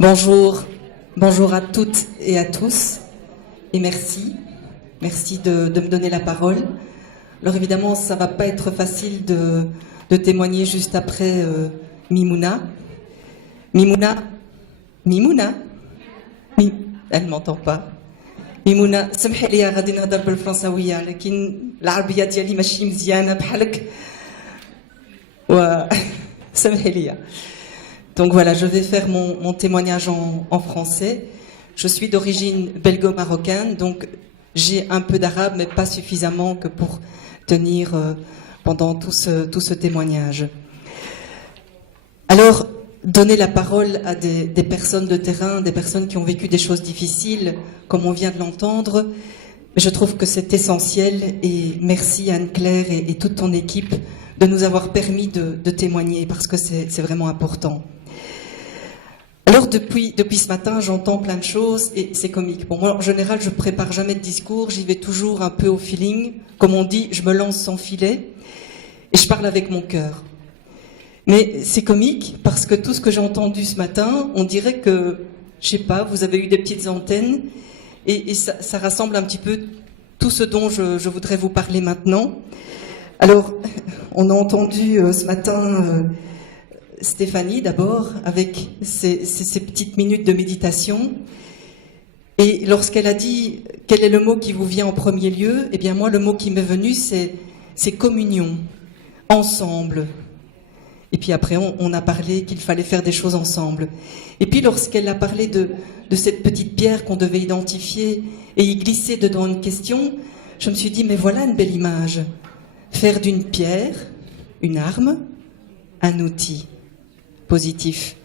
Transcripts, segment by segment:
Bonjour, bonjour à toutes et à tous, et merci de me donner la parole. Alors évidemment, ça va pas être facile de témoigner juste après Mimouna. Elle m'entend pas. ميمونة سمحي لي غادي نهضر بالفرنساوية لكن العربية ديالي ماشي مزيانة بحالك سمحي لي. Donc voilà, je vais faire mon témoignage en français. Je suis d'origine belgo-marocaine, donc j'ai un peu d'arabe, mais pas suffisamment que pour tenir pendant tout ce témoignage. Alors, donner la parole à des personnes de terrain, des personnes qui ont vécu des choses difficiles, comme on vient de l'entendre, je trouve que c'est essentiel et merci Anne-Claire et toute ton équipe de nous avoir permis de témoigner parce que c'est vraiment important. Alors depuis ce matin, j'entends plein de choses et c'est comique. Bon, moi en général, je prépare jamais de discours, j'y vais toujours un peu au feeling. Comme on dit, je me lance sans filet et je parle avec mon cœur. Mais c'est comique parce que tout ce que j'ai entendu ce matin, on dirait que, je sais pas, vous avez eu des petites antennes et ça rassemble un petit peu tout ce dont je voudrais vous parler maintenant. Alors, on a entendu ce matin Stéphanie d'abord avec ses petites minutes de méditation. Et lorsqu'elle a dit quel est le mot qui vous vient en premier lieu, eh bien moi le mot qui m'est venu c'est communion, ensemble. Et puis après, on a parlé qu'il fallait faire des choses ensemble. Et puis lorsqu'elle a parlé de cette petite pierre qu'on devait identifier et y glisser dedans une question, je me suis dit, mais voilà une belle image. Faire d'une pierre une arme, un outil positif.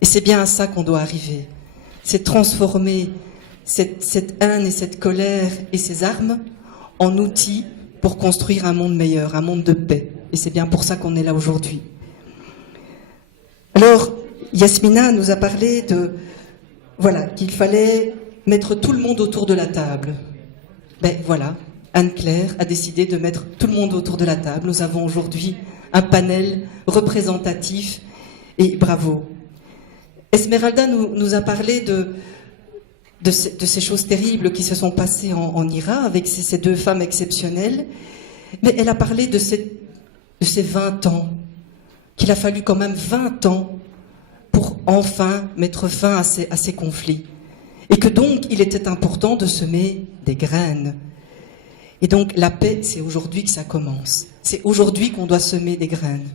Et c'est bien à ça qu'on doit arriver. C'est transformer cette haine et cette colère et ces armes en outils pour construire un monde meilleur, un monde de paix. Et c'est bien pour ça qu'on est là aujourd'hui. Alors, Yasmina nous a parlé voilà, qu'il fallait mettre tout le monde autour de la table. Ben voilà, Anne-Claire a décidé de mettre tout le monde autour de la table. Nous avons aujourd'hui un panel représentatif et bravo. Esmeralda nous a parlé de ces choses terribles qui se sont passées en Irak avec ces deux femmes exceptionnelles, mais elle a parlé de ces 20 ans. Qu'il a fallu quand même 20 ans pour enfin mettre fin à ces conflits. Et que donc, il était important de semer des graines. Et donc, la paix, c'est aujourd'hui que ça commence. C'est aujourd'hui qu'on doit semer des graines.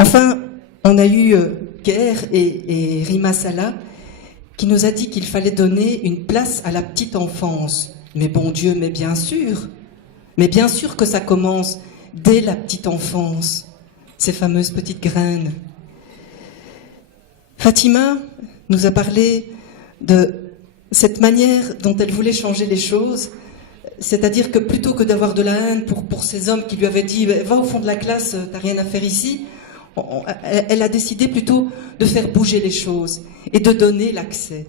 Enfin, on a eu Guerre et Rima Salah qui nous a dit qu'il fallait donner une place à la petite enfance. Mais bon Dieu, mais bien sûr que ça commence dès la petite enfance. Ces fameuses petites graines. Fatima nous a parlé de cette manière dont elle voulait changer les choses, c'est-à-dire que plutôt que d'avoir de la haine pour ces hommes qui lui avaient dit « va au fond de la classe, t'as rien à faire ici », elle a décidé plutôt de faire bouger les choses et de donner l'accès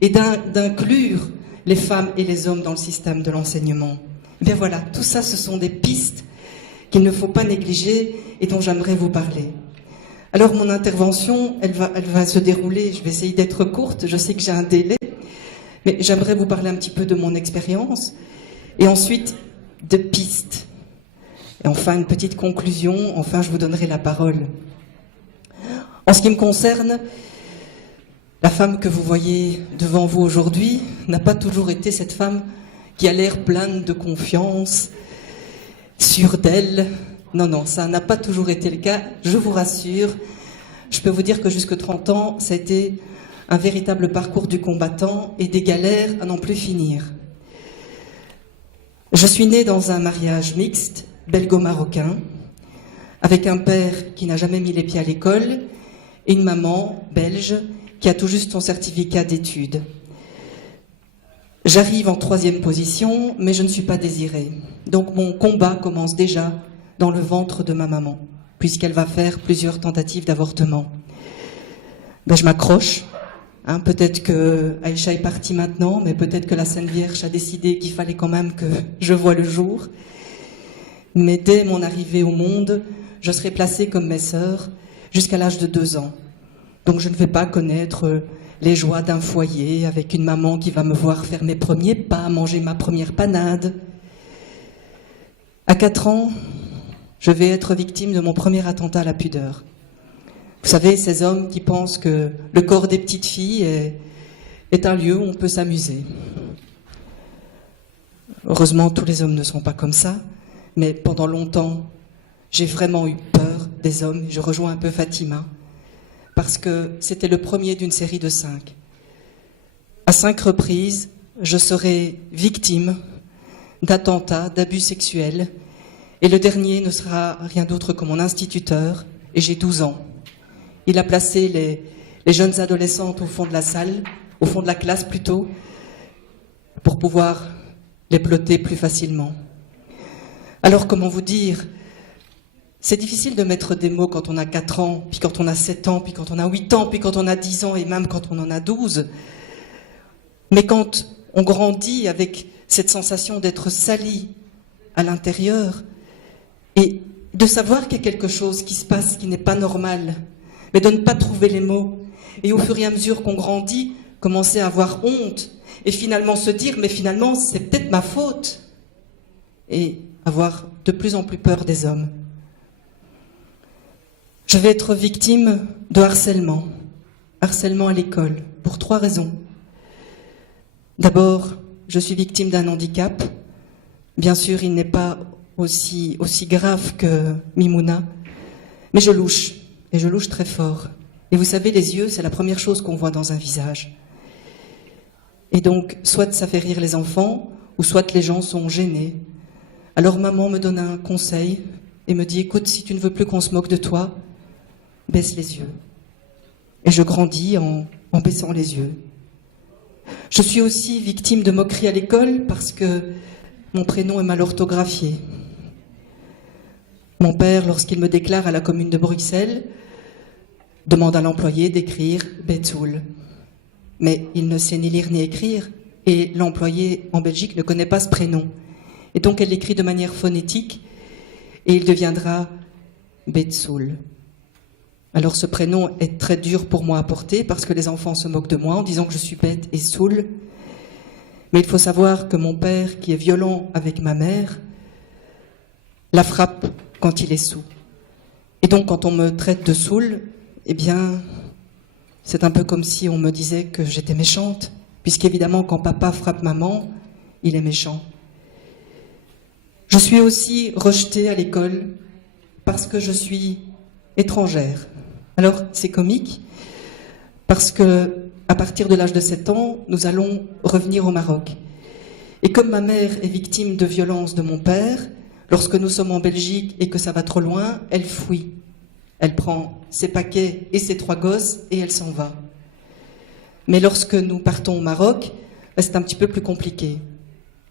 et d'inclure les femmes et les hommes dans le système de l'enseignement. Et bien voilà, tout ça, ce sont des pistes qu'il ne faut pas négliger et dont j'aimerais vous parler. Alors mon intervention, elle va se dérouler, je vais essayer d'être courte, je sais que j'ai un délai, mais j'aimerais vous parler un petit peu de mon expérience, et ensuite de pistes. Et enfin une petite conclusion, enfin je vous donnerai la parole. En ce qui me concerne, la femme que vous voyez devant vous aujourd'hui n'a pas toujours été cette femme qui a l'air pleine de confiance, sûre d'elle. Non, ça n'a pas toujours été le cas, je vous rassure. Je peux vous dire que jusque 30 ans, ça a été un véritable parcours du combattant et des galères à n'en plus finir. Je suis née dans un mariage mixte, belgo-marocain, avec un père qui n'a jamais mis les pieds à l'école et une maman belge qui a tout juste son certificat d'études. J'arrive en 3e position, mais je ne suis pas désirée. Donc mon combat commence déjà dans le ventre de ma maman, puisqu'elle va faire plusieurs tentatives d'avortement. Ben, je m'accroche. Hein, peut-être que Aïcha est partie maintenant, mais peut-être que la Sainte Vierge a décidé qu'il fallait quand même que je voie le jour. Mais dès mon arrivée au monde, je serai placée comme mes sœurs jusqu'à l'âge de 2 ans. Donc je ne vais pas connaître les joies d'un foyer avec une maman qui va me voir faire mes premiers pas, manger ma première panade. À 4 ans, je vais être victime de mon premier attentat à la pudeur. Vous savez, ces hommes qui pensent que le corps des petites filles est un lieu où on peut s'amuser. Heureusement, tous les hommes ne sont pas comme ça, mais pendant longtemps, j'ai vraiment eu peur des hommes. Je rejoins un peu Fatima, parce que c'était le premier d'une série de 5. À 5 reprises, je serai victime d'attentats, d'abus sexuels, et le dernier ne sera rien d'autre que mon instituteur, et j'ai 12 ans. Il a placé les jeunes adolescentes au fond de la salle, au fond de la classe plutôt, pour pouvoir les ploter plus facilement. Alors comment vous dire, c'est difficile de mettre des mots quand on a 4 ans, puis quand on a 7 ans, puis quand on a 8 ans, puis quand on a 10 ans, et même quand on en a 12. Mais quand on grandit avec cette sensation d'être sali à l'intérieur, et de savoir qu'il y a quelque chose qui se passe qui n'est pas normal, mais de ne pas trouver les mots, et au fur et à mesure qu'on grandit, commencer à avoir honte, et finalement se dire, mais finalement, c'est peut-être ma faute, et avoir de plus en plus peur des hommes. Je vais être victime de harcèlement à l'école, pour 3 raisons. D'abord, je suis victime d'un handicap. Bien sûr, il n'est pas aussi grave que Mimouna, mais je louche, et je louche très fort. Et vous savez, les yeux, c'est la première chose qu'on voit dans un visage. Et donc, soit ça fait rire les enfants, ou soit les gens sont gênés. Alors maman me donne un conseil et me dit, écoute, si tu ne veux plus qu'on se moque de toi, baisse les yeux. Et je grandis en baissant les yeux. Je suis aussi victime de moqueries à l'école parce que mon prénom est mal orthographié. Mon père, lorsqu'il me déclare à la commune de Bruxelles, demande à l'employé d'écrire Betsoul. Mais il ne sait ni lire ni écrire, et l'employé en Belgique ne connaît pas ce prénom. Et donc elle l'écrit de manière phonétique, et il deviendra Betsoul. Alors ce prénom est très dur pour moi à porter, parce que les enfants se moquent de moi en disant que je suis bête et saoul. Mais il faut savoir que mon père, qui est violent avec ma mère, la frappe quand il est saoul. Et donc quand on me traite de saoul, eh bien, c'est un peu comme si on me disait que j'étais méchante, puisqu'évidemment, quand papa frappe maman, il est méchant. Je suis aussi rejetée à l'école parce que je suis étrangère. Alors, c'est comique, parce que à partir de l'âge de 7 ans, nous allons revenir au Maroc. Et comme ma mère est victime de violences de mon père, lorsque nous sommes en Belgique et que ça va trop loin, elle fuit. Elle prend ses paquets et ses 3 gosses et elle s'en va. Mais lorsque nous partons au Maroc, c'est un petit peu plus compliqué.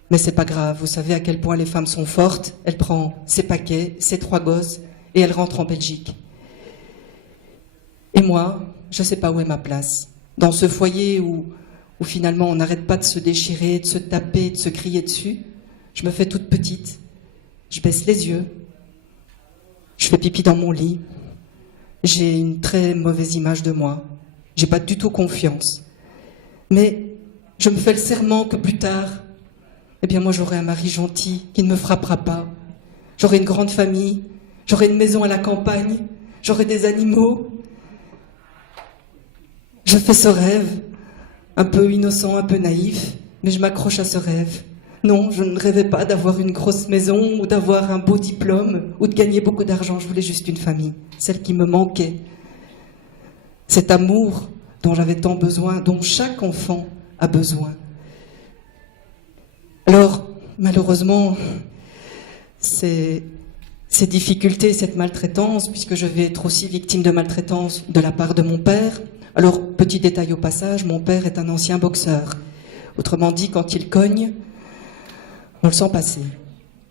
Mais c'est pas grave, vous savez à quel point les femmes sont fortes. Elle prend ses paquets, ses 3 gosses et elle rentre en Belgique. Et moi, je ne sais pas où est ma place. Dans ce foyer où finalement on n'arrête pas de se déchirer, de se taper, de se crier dessus, je me fais toute petite. Je baisse les yeux. Je fais pipi dans mon lit. J'ai une très mauvaise image de moi. J'ai pas du tout confiance. Mais je me fais le serment que plus tard, eh bien moi j'aurai un mari gentil qui ne me frappera pas. J'aurai une grande famille, j'aurai une maison à la campagne, j'aurai des animaux. Je fais ce rêve, un peu innocent, un peu naïf, mais je m'accroche à ce rêve. Non, je ne rêvais pas d'avoir une grosse maison ou d'avoir un beau diplôme ou de gagner beaucoup d'argent. Je voulais juste une famille, celle qui me manquait. Cet amour dont j'avais tant besoin, dont chaque enfant a besoin. Alors, malheureusement, ces difficultés, cette maltraitance, puisque je vais être aussi victime de maltraitance de la part de mon père. Alors, petit détail au passage, mon père est un ancien boxeur. Autrement dit, quand il cogne, on le sent passer.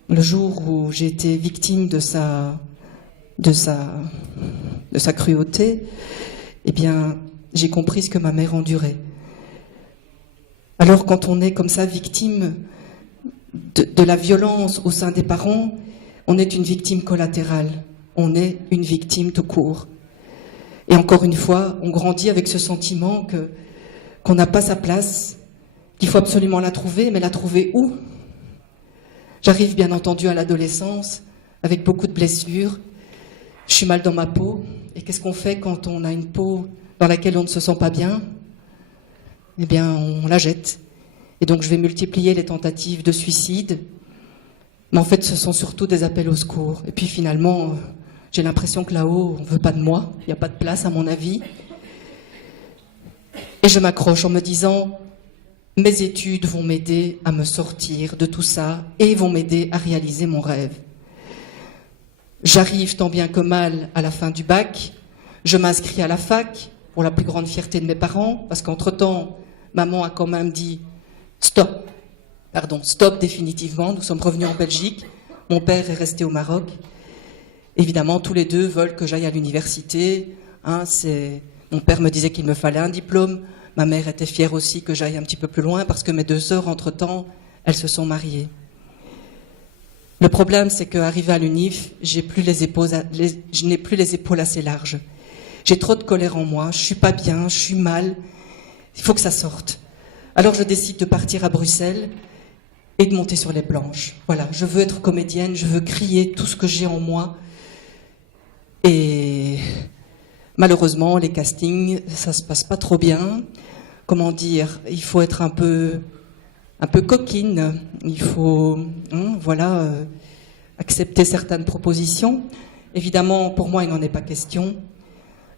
Le jour où j'ai été victime de sa cruauté, eh bien, j'ai compris ce que ma mère endurait. Alors, quand on est comme ça victime de la violence au sein des parents, on est une victime collatérale. On est une victime tout court. Et encore une fois, on grandit avec ce sentiment qu'on n'a pas sa place, qu'il faut absolument la trouver, mais la trouver où? J'arrive bien entendu à l'adolescence, avec beaucoup de blessures, je suis mal dans ma peau, et qu'est-ce qu'on fait quand on a une peau dans laquelle on ne se sent pas bien? Eh bien, on la jette. Et donc je vais multiplier les tentatives de suicide, mais en fait ce sont surtout des appels au secours. Et puis finalement, j'ai l'impression que là-haut, on ne veut pas de moi, il n'y a pas de place à mon avis. Et je m'accroche en me disant, mes études vont m'aider à me sortir de tout ça et vont m'aider à réaliser mon rêve. J'arrive tant bien que mal à la fin du bac, je m'inscris à la fac, pour la plus grande fierté de mes parents, parce qu'entre-temps, maman a quand même dit stop définitivement, nous sommes revenus en Belgique, mon père est resté au Maroc. Évidemment, tous les deux veulent que j'aille à l'université. Mon père me disait qu'il me fallait un diplôme, ma mère était fière aussi que j'aille un petit peu plus loin, parce que mes 2 sœurs, entre-temps, elles se sont mariées. Le problème, c'est qu'arrivé à l'UNIF, je n'ai plus les épaules assez larges. J'ai trop de colère en moi, je suis pas bien, je suis mal, il faut que ça sorte. Alors je décide de partir à Bruxelles et de monter sur les planches. Voilà, je veux être comédienne, je veux crier tout ce que j'ai en moi. Et malheureusement, les castings, ça se passe pas trop bien. Comment dire, il faut être un peu coquine, il faut accepter certaines propositions. Évidemment, pour moi, il n'en est pas question.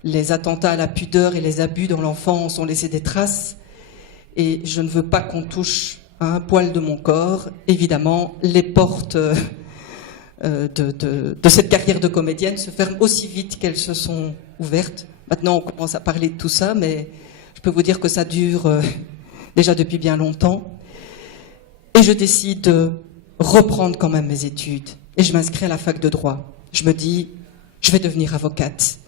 Les attentats à la pudeur et les abus dans l'enfance ont laissé des traces et je ne veux pas qu'on touche à un poil de mon corps. Évidemment, les portes de cette carrière de comédienne se ferment aussi vite qu'elles se sont ouvertes. Maintenant, on commence à parler de tout ça, mais je peux vous dire que ça dure déjà depuis bien longtemps. Et je décide de reprendre quand même mes études. Et je m'inscris à la fac de droit. Je me dis, je vais devenir avocate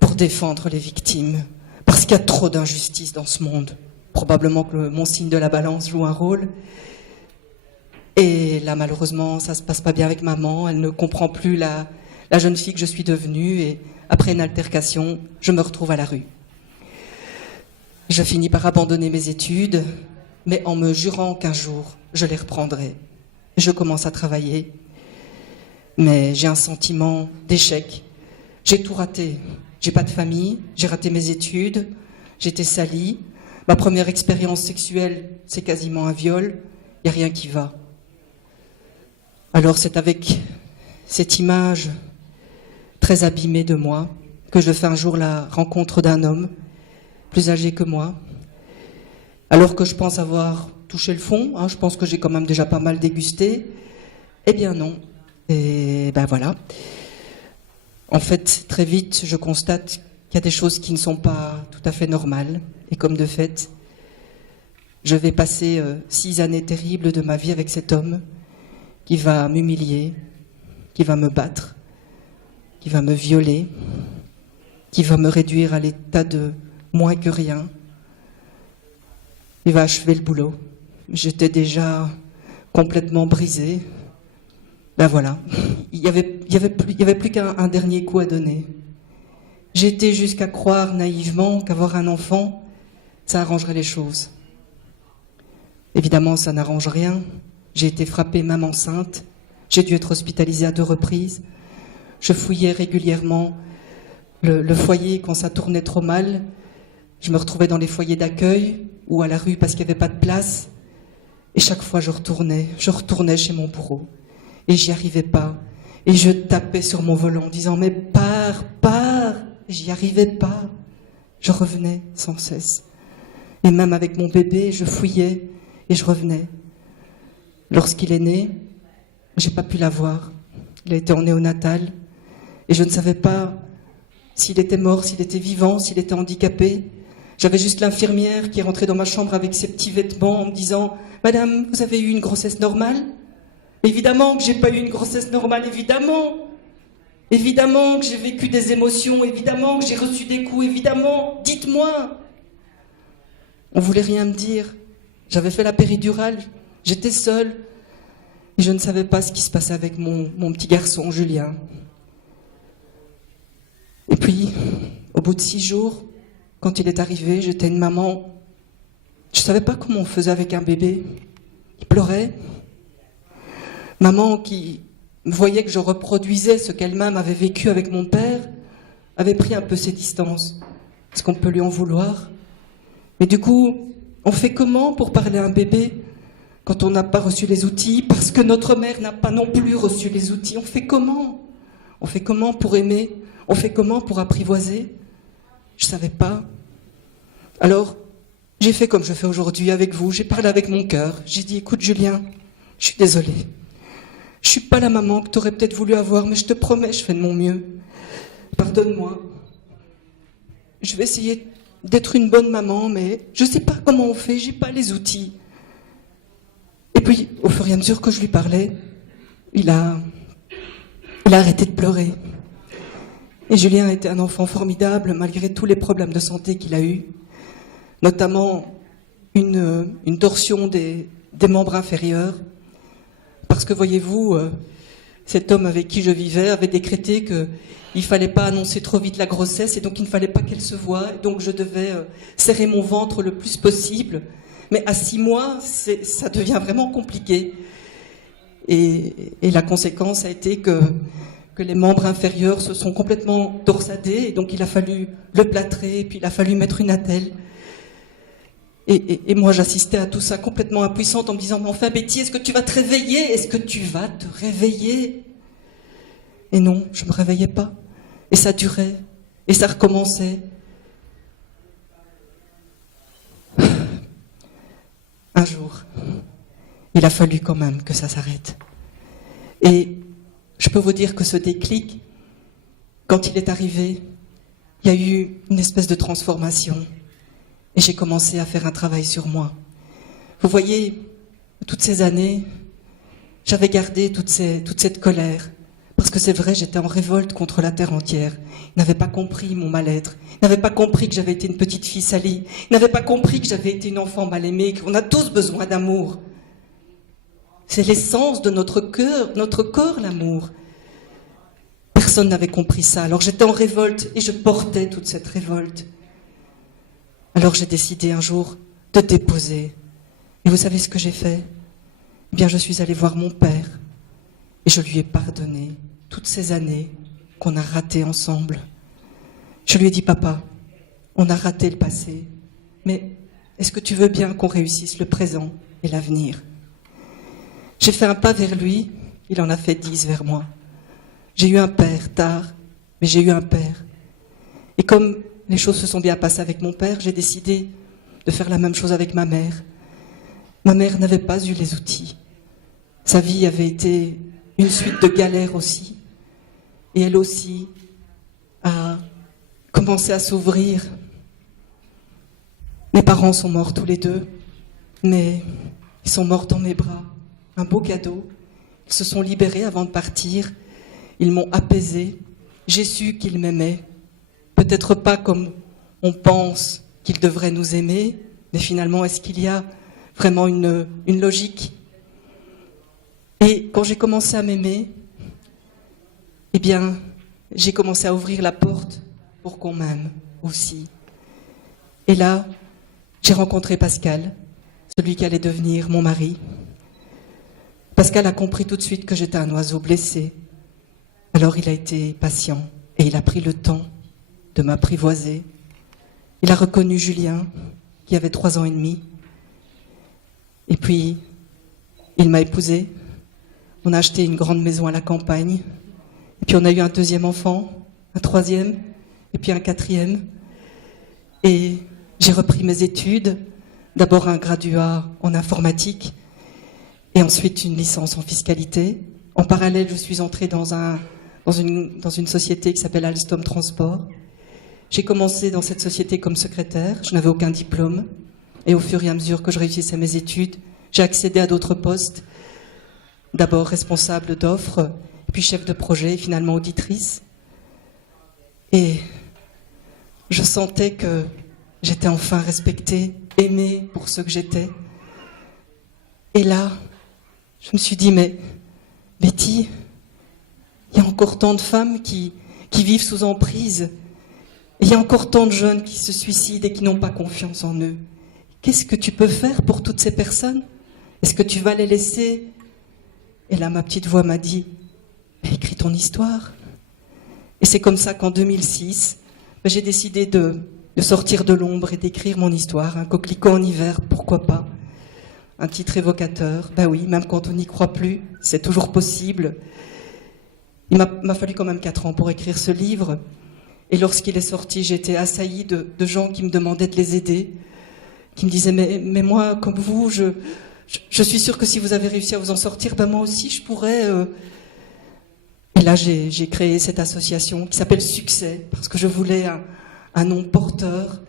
pour défendre les victimes. Parce qu'il y a trop d'injustice dans ce monde. Probablement que mon signe de la balance joue un rôle. Et là, malheureusement, ça se passe pas bien avec maman. Elle ne comprend plus la jeune fille que je suis devenue. Et après une altercation, je me retrouve à la rue. Je finis par abandonner mes études, mais en me jurant qu'un jour, je les reprendrai. Je commence à travailler, mais j'ai un sentiment d'échec. J'ai tout raté. J'ai pas de famille, j'ai raté mes études, j'étais salie. Ma première expérience sexuelle, c'est quasiment un viol. Il n'y a rien qui va. Alors c'est avec cette image très abîmée de moi que je fais un jour la rencontre d'un homme plus âgé que moi. Alors que je pense avoir touché le fond, je pense que j'ai quand même déjà pas mal dégusté, eh bien non. Et ben voilà. En fait, très vite, je constate qu'il y a des choses qui ne sont pas tout à fait normales. Et comme de fait, je vais passer 6 années terribles de ma vie avec cet homme qui va m'humilier, qui va me battre, qui va me violer, qui va me réduire à l'état de moins que rien. Il va achever le boulot. J'étais déjà complètement brisée. Ben voilà, il y avait plus qu'un dernier coup à donner. J'étais jusqu'à croire naïvement qu'avoir un enfant, ça arrangerait les choses. Évidemment, ça n'arrange rien. J'ai été frappée même enceinte. J'ai dû être hospitalisée à 2 reprises. Je fouillais régulièrement le foyer quand ça tournait trop mal. Je me retrouvais dans les foyers d'accueil ou à la rue parce qu'il n'y avait pas de place. Et chaque fois, je retournais chez mon bourreau. Et j'y arrivais pas. Et je tapais sur mon volant en disant « Mais pars !» J'y arrivais pas. Je revenais sans cesse. Et même avec mon bébé, je fouillais et je revenais. Lorsqu'il est né, j'ai pas pu l'avoir. Il a été en néonatal. Et je ne savais pas s'il était mort, s'il était vivant, s'il était handicapé. J'avais juste l'infirmière qui est rentrée dans ma chambre avec ses petits vêtements en me disant « Madame, vous avez eu une grossesse normale ?» Évidemment que j'ai pas eu une grossesse normale, évidemment. Évidemment que j'ai vécu des émotions, évidemment que j'ai reçu des coups, évidemment. Dites-moi. On voulait rien me dire. J'avais fait la péridurale, j'étais seule. Et je ne savais pas ce qui se passait avec mon petit garçon, Julien. Et puis, Au bout de 6 jours, quand il est arrivé, j'étais une maman. Je ne savais pas comment on faisait avec un bébé. Il pleurait. Maman qui voyait que je reproduisais ce qu'elle-même avait vécu avec mon père, avait pris un peu ses distances. Est-ce qu'on peut lui en vouloir? Mais du coup, on fait comment pour parler à un bébé quand on n'a pas reçu les outils? Parce que notre mère n'a pas non plus reçu les outils. On fait comment? On fait comment pour aimer? On fait comment pour apprivoiser? Je ne savais pas. Alors, j'ai fait comme je fais aujourd'hui avec vous. J'ai parlé avec mon cœur. J'ai dit, écoute Julien, je suis désolée. Je ne suis pas la maman que tu aurais peut-être voulu avoir, mais je te promets, je fais de mon mieux. Pardonne-moi. Je vais essayer d'être une bonne maman, mais je ne sais pas comment on fait, je n'ai pas les outils. Et puis, au fur et à mesure que je lui parlais, il a arrêté de pleurer. Et Julien était un enfant formidable, malgré tous les problèmes de santé qu'il a eus, notamment une torsion des membres inférieurs. Parce que, voyez-vous, cet homme avec qui je vivais avait décrété qu'il ne fallait pas annoncer trop vite la grossesse, et donc il ne fallait pas qu'elle se voie, donc je devais serrer mon ventre le plus possible. Mais à 6 mois, ça devient vraiment compliqué. Et la conséquence a été que les membres inférieurs se sont complètement torsadés, et donc il a fallu le plâtrer, puis il a fallu mettre une attelle. Et moi, j'assistais à tout ça complètement impuissante en me disant, mais enfin, Betty, est-ce que tu vas te réveiller? Est-ce que tu vas te réveiller? Et non, je ne me réveillais pas. Et ça durait, et ça recommençait. Un jour, il a fallu quand même que ça s'arrête. Et je peux vous dire que ce déclic, quand il est arrivé, il y a eu une espèce de transformation. Et j'ai commencé à faire un travail sur moi. Vous voyez, toutes ces années, j'avais gardé toute cette colère. Parce que c'est vrai, j'étais en révolte contre la terre entière. Ils n'avaient pas compris mon mal-être. Ils n'avaient pas compris que j'avais été une petite fille salie. Ils n'avaient pas compris que j'avais été une enfant mal aimée, qu'on a tous besoin d'amour. C'est l'essence de notre corps, l'amour. Personne n'avait compris ça. Alors j'étais en révolte et je portais toute cette révolte. Alors j'ai décidé un jour de déposer. Et vous savez ce que j'ai fait? Eh bien, je suis allée voir mon père et je lui ai pardonné toutes ces années qu'on a ratées ensemble. Je lui ai dit, papa, on a raté le passé, mais est-ce que tu veux bien qu'on réussisse le présent et l'avenir? J'ai fait un pas vers lui, il en a fait 10 vers moi. J'ai eu un père tard, mais j'ai eu un père. Et comme les choses se sont bien passées avec mon père, j'ai décidé de faire la même chose avec ma mère. Ma mère n'avait pas eu les outils. Sa vie avait été une suite de galères aussi. Et elle aussi a commencé à s'ouvrir. Mes parents sont morts tous les deux, mais ils sont morts dans mes bras. Un beau cadeau. Ils se sont libérés avant de partir. Ils m'ont apaisée. J'ai su qu'ils m'aimaient. Peut-être pas comme on pense qu'ils devraient nous aimer, mais finalement, est-ce qu'il y a vraiment une logique? Et quand j'ai commencé à m'aimer, eh bien, j'ai commencé à ouvrir la porte pour qu'on m'aime aussi. Et là, j'ai rencontré Pascal, celui qui allait devenir mon mari. Pascal a compris tout de suite que j'étais un oiseau blessé. Alors il a été patient et il a pris le temps de m'apprivoiser. Il a reconnu Julien, qui avait 3 ans et demi. Et puis, il m'a épousée. On a acheté une grande maison à la campagne. Et puis on a eu un 2e enfant, un 3e, et puis un 4e. Et j'ai repris mes études. D'abord un graduat en informatique, et ensuite une licence en fiscalité. En parallèle, je suis entrée dans une société qui s'appelle Alstom Transport. J'ai commencé dans cette société comme secrétaire, je n'avais aucun diplôme, et au fur et à mesure que je réussissais mes études, j'ai accédé à d'autres postes, d'abord responsable d'offres, puis chef de projet, et finalement auditrice. Et je sentais que j'étais enfin respectée, aimée pour ce que j'étais. Et là, je me suis dit, mais Betty, il y a encore tant de femmes qui vivent sous emprise, Il y a encore tant de jeunes qui se suicident et qui n'ont pas confiance en eux. Qu'est-ce que tu peux faire pour toutes ces personnes? Est-ce que tu vas les laisser? Et là, ma petite voix m'a dit, écris ton histoire. Et c'est comme ça qu'en 2006, j'ai décidé de sortir de l'ombre et d'écrire mon histoire. Un coquelicot en hiver, pourquoi pas? Un titre évocateur, ben oui, même quand on n'y croit plus, c'est toujours possible. Il m'a fallu quand même 4 ans pour écrire ce livre. Et lorsqu'il est sorti, j'ai été assaillie de gens qui me demandaient de les aider, qui me disaient, mais moi, comme vous, je suis sûre que si vous avez réussi à vous en sortir, ben moi aussi, je pourrais... Et là, j'ai créé cette association qui s'appelle Succès, parce que je voulais un nom porteur.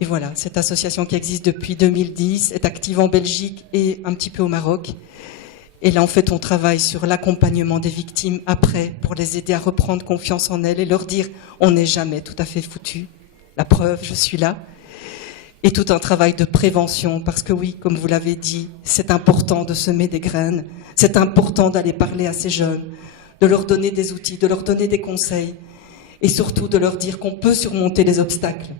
Et voilà, cette association qui existe depuis 2010, est active en Belgique et un petit peu au Maroc. Et là, en fait, on travaille sur l'accompagnement des victimes après, pour les aider à reprendre confiance en elles et leur dire, on n'est jamais tout à fait foutu. La preuve, je suis là. Et tout un travail de prévention, parce que oui, comme vous l'avez dit, c'est important de semer des graines, c'est important d'aller parler à ces jeunes, de leur donner des outils, de leur donner des conseils, et surtout de leur dire qu'on peut surmonter les obstacles.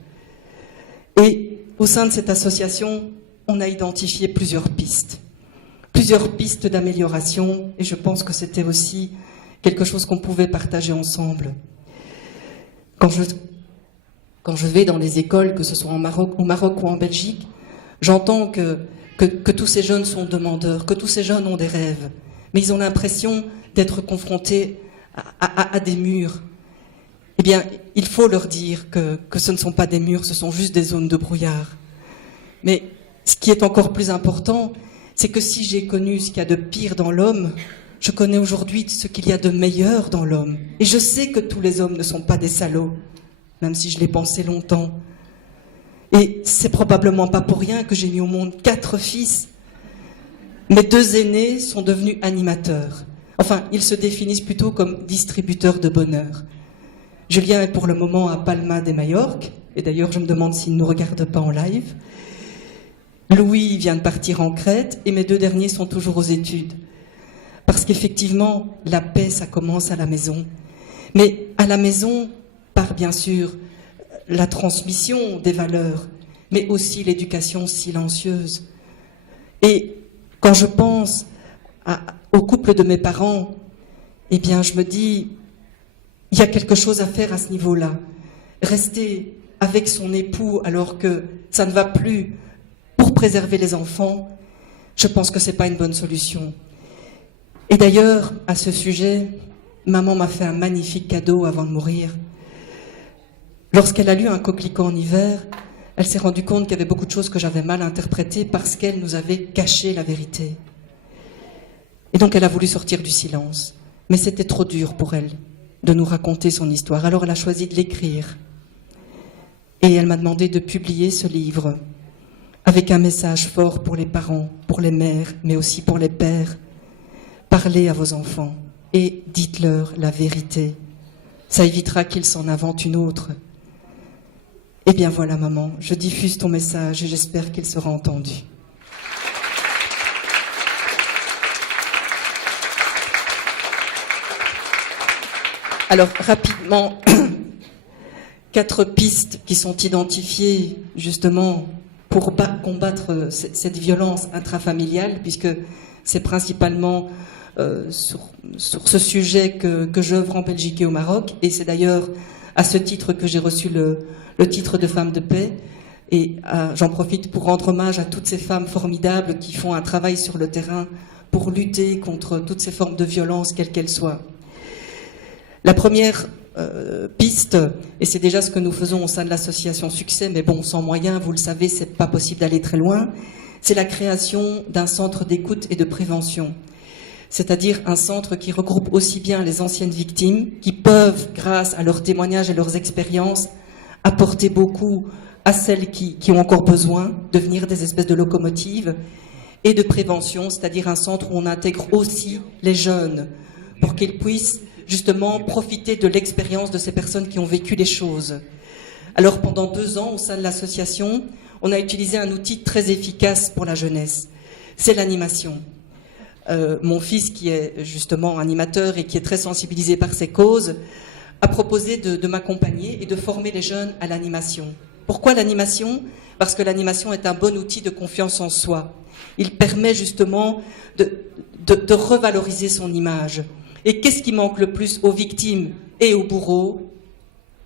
Et au sein de cette association, on a identifié plusieurs pistes d'amélioration, et je pense que c'était aussi quelque chose qu'on pouvait partager ensemble. Quand je vais dans les écoles, que ce soit au Maroc ou en Belgique, j'entends que tous ces jeunes sont demandeurs, que tous ces jeunes ont des rêves, mais ils ont l'impression d'être confrontés à des murs. Eh bien, il faut leur dire que ce ne sont pas des murs, ce sont juste des zones de brouillard. Mais ce qui est encore plus important, c'est que si j'ai connu ce qu'il y a de pire dans l'homme, je connais aujourd'hui ce qu'il y a de meilleur dans l'homme. Et je sais que tous les hommes ne sont pas des salauds, même si je l'ai pensé longtemps. Et c'est probablement pas pour rien que j'ai mis au monde 4 fils. Mes 2 aînés sont devenus animateurs. Enfin, ils se définissent plutôt comme distributeurs de bonheur. Julien est pour le moment à Palma de Majorque, et d'ailleurs je me demande s'il ne nous regarde pas en live. Louis vient de partir en Crète, et mes 2 derniers sont toujours aux études. Parce qu'effectivement, la paix, ça commence à la maison. Mais à la maison, par bien sûr la transmission des valeurs, mais aussi l'éducation silencieuse. Et quand je pense au couple de mes parents, eh bien je me dis, il y a quelque chose à faire à ce niveau-là. Rester avec son époux alors que ça ne va plus pour préserver les enfants, je pense que ce n'est pas une bonne solution. Et d'ailleurs, à ce sujet, maman m'a fait un magnifique cadeau avant de mourir. Lorsqu'elle a lu Un coquelicot en hiver, elle s'est rendue compte qu'il y avait beaucoup de choses que j'avais mal interprétées parce qu'elle nous avait caché la vérité. Et donc elle a voulu sortir du silence. Mais c'était trop dur pour elle de nous raconter son histoire. Alors elle a choisi de l'écrire. Et elle m'a demandé de publier ce livre avec un message fort pour les parents, pour les mères, mais aussi pour les pères. Parlez à vos enfants et dites-leur la vérité. Ça évitera qu'ils s'en inventent une autre. Eh bien voilà, maman, je diffuse ton message et j'espère qu'il sera entendu. Alors, rapidement, 4 pistes qui sont identifiées, justement, pour combattre cette violence intrafamiliale, puisque c'est principalement sur ce sujet que j'œuvre en Belgique et au Maroc, et c'est d'ailleurs à ce titre que j'ai reçu le titre de femme de paix, et j'en profite pour rendre hommage à toutes ces femmes formidables qui font un travail sur le terrain pour lutter contre toutes ces formes de violence, quelles qu'elles soient. La première piste, et c'est déjà ce que nous faisons au sein de l'association Succès, mais bon, sans moyens, vous le savez, c'est pas possible d'aller très loin, c'est la création d'un centre d'écoute et de prévention. C'est-à-dire un centre qui regroupe aussi bien les anciennes victimes, qui peuvent, grâce à leurs témoignages et leurs expériences, apporter beaucoup à celles qui ont encore besoin, devenir des espèces de locomotives, et de prévention, c'est-à-dire un centre où on intègre aussi les jeunes, pour qu'ils puissent justement profiter de l'expérience de ces personnes qui ont vécu les choses. Alors pendant 2 ans, au sein de l'association, on a utilisé un outil très efficace pour la jeunesse, c'est l'animation. Mon fils, qui est justement animateur et qui est très sensibilisé par ces causes, a proposé de m'accompagner et de former les jeunes à l'animation. Pourquoi l'animation? Parce que l'animation est un bon outil de confiance en soi. Il permet justement de revaloriser son image. Et qu'est-ce qui manque le plus aux victimes et aux bourreaux?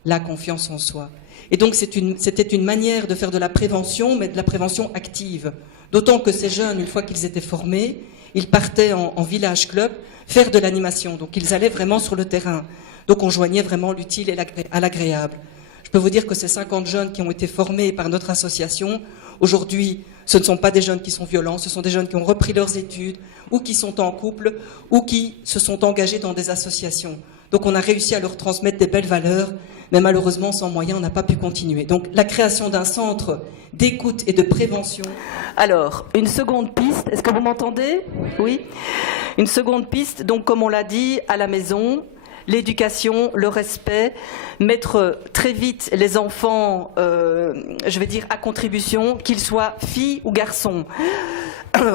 La confiance en soi. Et donc c'était une manière de faire de la prévention, mais de la prévention active. D'autant que ces jeunes, une fois qu'ils étaient formés, ils partaient en village club faire de l'animation. Donc ils allaient vraiment sur le terrain. Donc on joignait vraiment l'utile à l'agréable. Je peux vous dire que ces 50 jeunes qui ont été formés par notre association, aujourd'hui, ce ne sont pas des jeunes qui sont violents, ce sont des jeunes qui ont repris leurs études, ou qui sont en couple, ou qui se sont engagés dans des associations. Donc on a réussi à leur transmettre des belles valeurs, mais malheureusement, sans moyens, on n'a pas pu continuer. Donc la création d'un centre d'écoute et de prévention. Alors, une seconde piste, est-ce que vous m'entendez? Oui. Une seconde piste, donc comme on l'a dit, à la maison, l'éducation, le respect, mettre très vite les enfants, je vais dire, à contribution, qu'ils soient filles ou garçons.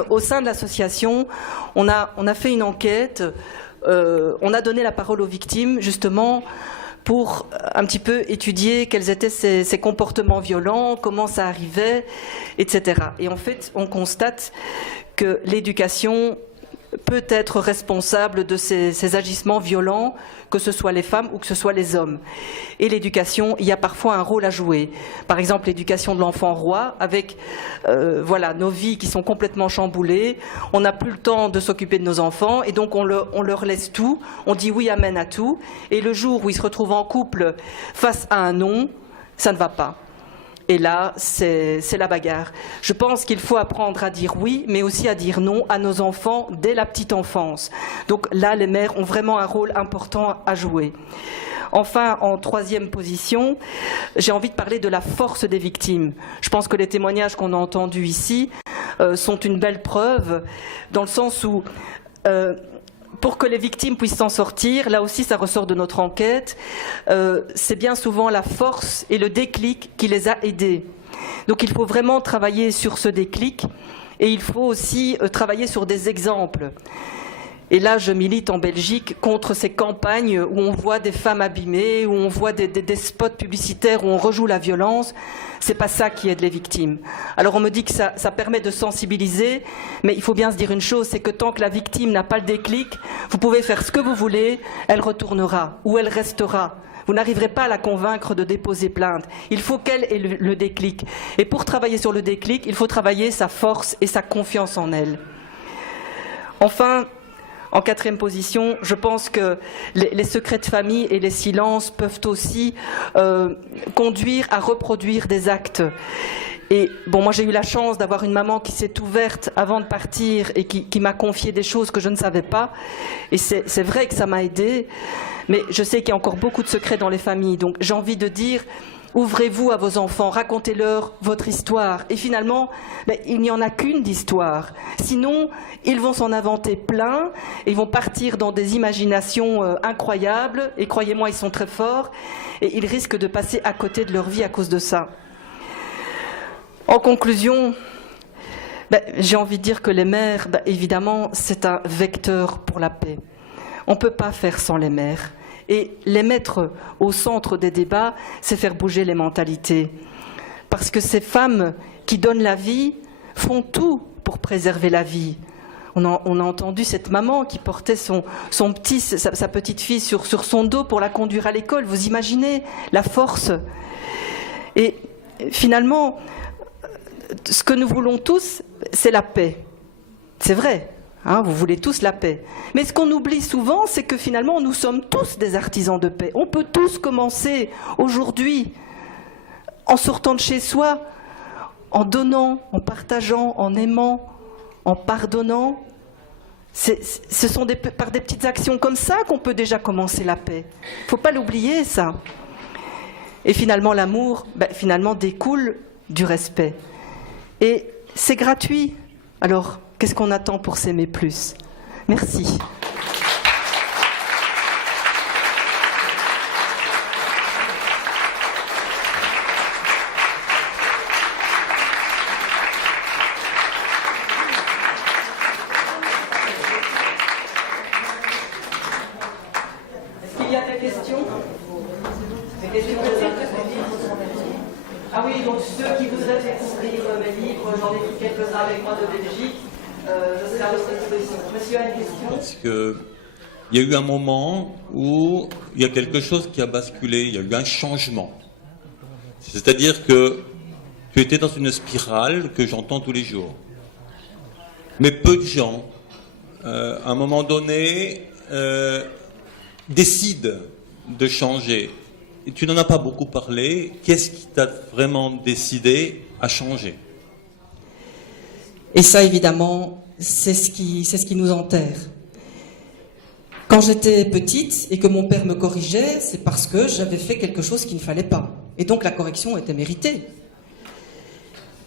Au sein de l'association, on a fait une enquête, on a donné la parole aux victimes, justement, pour un petit peu étudier quels étaient ces comportements violents, comment ça arrivait, etc. Et en fait, on constate que l'éducation peut être responsable de ces agissements violents, que ce soit les femmes ou que ce soit les hommes. Et l'éducation, il y a parfois un rôle à jouer. Par exemple, l'éducation de l'enfant roi, avec voilà, nos vies qui sont complètement chamboulées, on n'a plus le temps de s'occuper de nos enfants, et donc on leur laisse tout, on dit oui, amen à tout, et le jour où ils se retrouvent en couple face à un non, ça ne va pas. Et là, c'est la bagarre. Je pense qu'il faut apprendre à dire oui, mais aussi à dire non à nos enfants dès la petite enfance. Donc là, les mères ont vraiment un rôle important à jouer. Enfin, en troisième position, j'ai envie de parler de la force des victimes. Je pense que les témoignages qu'on a entendus ici sont une belle preuve, dans le sens où pour que les victimes puissent s'en sortir, là aussi ça ressort de notre enquête, c'est bien souvent la force et le déclic qui les a aidés. Donc il faut vraiment travailler sur ce déclic et il faut aussi travailler sur des exemples. Et là, je milite en Belgique contre ces campagnes où on voit des femmes abîmées, où on voit des spots publicitaires où on rejoue la violence. C'est pas ça qui aide les victimes. Alors on me dit que ça permet de sensibiliser, mais il faut bien se dire une chose, c'est que tant que la victime n'a pas le déclic, vous pouvez faire ce que vous voulez, elle retournera ou elle restera. Vous n'arriverez pas à la convaincre de déposer plainte. Il faut qu'elle ait le déclic. Et pour travailler sur le déclic, il faut travailler sa force et sa confiance en elle. Enfin, en quatrième position, je pense que les secrets de famille et les silences peuvent aussi conduire à reproduire des actes. Et bon, moi j'ai eu la chance d'avoir une maman qui s'est ouverte avant de partir et qui m'a confié des choses que je ne savais pas. Et c'est vrai que ça m'a aidée, mais je sais qu'il y a encore beaucoup de secrets dans les familles. Donc j'ai envie de dire, ouvrez-vous à vos enfants, racontez-leur votre histoire. Et finalement, il n'y en a qu'une d'histoire. Sinon, ils vont s'en inventer plein, et ils vont partir dans des imaginations incroyables, et croyez-moi, ils sont très forts, et ils risquent de passer à côté de leur vie à cause de ça. En conclusion, j'ai envie de dire que les mères, évidemment, c'est un vecteur pour la paix. On ne peut pas faire sans les mères. Et les mettre au centre des débats, c'est faire bouger les mentalités. Parce que ces femmes qui donnent la vie font tout pour préserver la vie. On a entendu cette maman qui portait sa petite fille sur son dos pour la conduire à l'école. Vous imaginez la force. Et finalement, ce que nous voulons tous, c'est la paix. C'est vrai. Hein, vous voulez tous la paix. Mais ce qu'on oublie souvent, c'est que finalement, nous sommes tous des artisans de paix. On peut tous commencer aujourd'hui, en sortant de chez soi, en donnant, en partageant, en aimant, en pardonnant. Ce sont par des petites actions comme ça qu'on peut déjà commencer la paix. Il ne faut pas l'oublier, ça. Et finalement, l'amour, finalement, découle du respect. Et c'est gratuit. Alors, qu'est-ce qu'on attend pour s'aimer plus? Merci. Est-ce qu'il y a des questions? Ah oui, donc ceux qui voudraient découvrir mes livres, j'en ai pris quelques-uns avec moi de Belgique, je serai à votre disposition. Monsieur a une question? Parce que il y a eu un moment où il y a quelque chose qui a basculé, il y a eu un changement. C'est-à-dire que tu étais dans une spirale que j'entends tous les jours. Mais peu de gens, à un moment donné, décident de changer. Et tu n'en as pas beaucoup parlé. Qu'est-ce qui t'a vraiment décidé à changer? Et ça, évidemment, c'est ce qui nous enterre. Quand j'étais petite et que mon père me corrigeait, c'est parce que j'avais fait quelque chose qu'il ne fallait pas. Et donc la correction était méritée.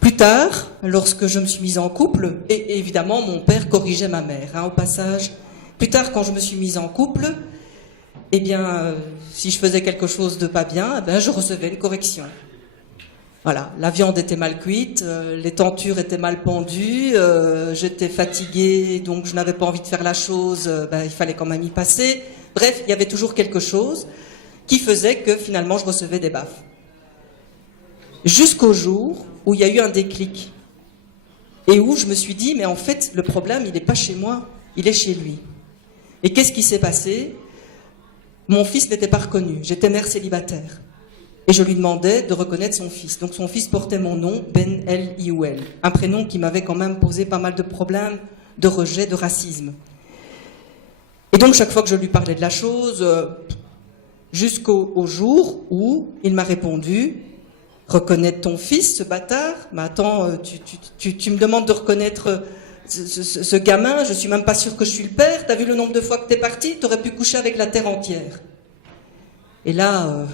Plus tard, lorsque je me suis mise en couple, et évidemment mon père corrigeait ma mère, au passage. Plus tard, quand je me suis mise en couple, eh bien, si je faisais quelque chose de pas bien, je recevais une correction. Voilà, la viande était mal cuite, les tentures étaient mal pendues, j'étais fatiguée, donc je n'avais pas envie de faire la chose, il fallait quand même y passer. Bref, il y avait toujours quelque chose qui faisait que finalement je recevais des baffes. Jusqu'au jour où il y a eu un déclic et où je me suis dit, mais en fait, le problème, il n'est pas chez moi, il est chez lui. Et qu'est-ce qui s'est passé? Mon fils n'était pas reconnu, j'étais mère célibataire. Et je lui demandais de reconnaître son fils. Donc son fils portait mon nom, Ben El Ioul, un prénom qui m'avait quand même posé pas mal de problèmes, de rejet, de racisme. Et donc chaque fois que je lui parlais de la chose, jusqu'au jour où il m'a répondu, reconnaître ton fils, ce bâtard? Mais attends, tu me demandes de reconnaître ce gamin, je suis même pas sûr que je suis le père, t'as vu le nombre de fois que t'es parti, t'aurais pu coucher avec la terre entière. Et là,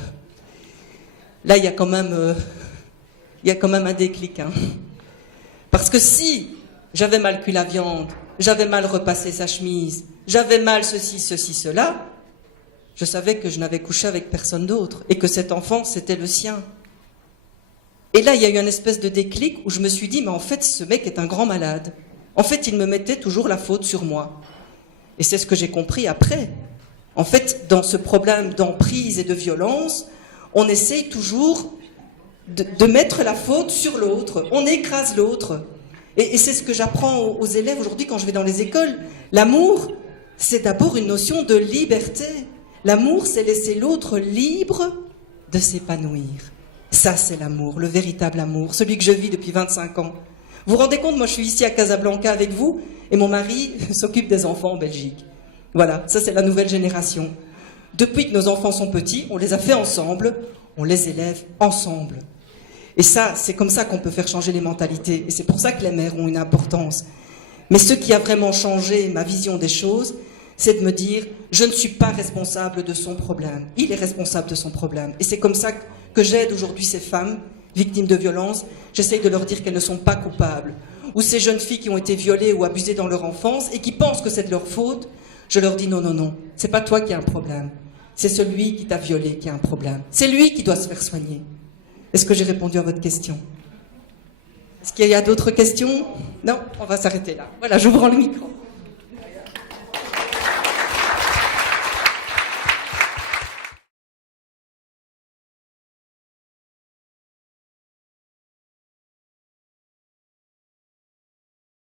il y a quand même un déclic. Parce que si j'avais mal cuit la viande, j'avais mal repassé sa chemise, j'avais mal ceci, cela, je savais que je n'avais couché avec personne d'autre et que cet enfant, c'était le sien. Et là, il y a eu une espèce de déclic où je me suis dit, mais en fait, ce mec est un grand malade. En fait, il me mettait toujours la faute sur moi. Et c'est ce que j'ai compris après. En fait, dans ce problème d'emprise et de violence, on essaye toujours de mettre la faute sur l'autre. On écrase l'autre. Et c'est ce que j'apprends aux élèves aujourd'hui quand je vais dans les écoles. L'amour, c'est d'abord une notion de liberté. L'amour, c'est laisser l'autre libre de s'épanouir. Ça, c'est l'amour, le véritable amour, celui que je vis depuis 25 ans. Vous vous rendez compte, moi je suis ici à Casablanca avec vous et mon mari s'occupe des enfants en Belgique. Voilà, ça c'est la nouvelle génération. Depuis que nos enfants sont petits, on les a fait ensemble, on les élève ensemble. Et ça, c'est comme ça qu'on peut faire changer les mentalités. Et c'est pour ça que les mères ont une importance. Mais ce qui a vraiment changé ma vision des choses, c'est de me dire, je ne suis pas responsable de son problème. Il est responsable de son problème. Et c'est comme ça que j'aide aujourd'hui ces femmes victimes de violences. J'essaye de leur dire qu'elles ne sont pas coupables. Ou ces jeunes filles qui ont été violées ou abusées dans leur enfance et qui pensent que c'est de leur faute, je leur dis non, c'est pas toi qui as un problème. C'est celui qui t'a violé qui a un problème. C'est lui qui doit se faire soigner. Est-ce que j'ai répondu à votre question? Est-ce qu'il y a d'autres questions? Non, on va s'arrêter là. Voilà, j'ouvre le micro.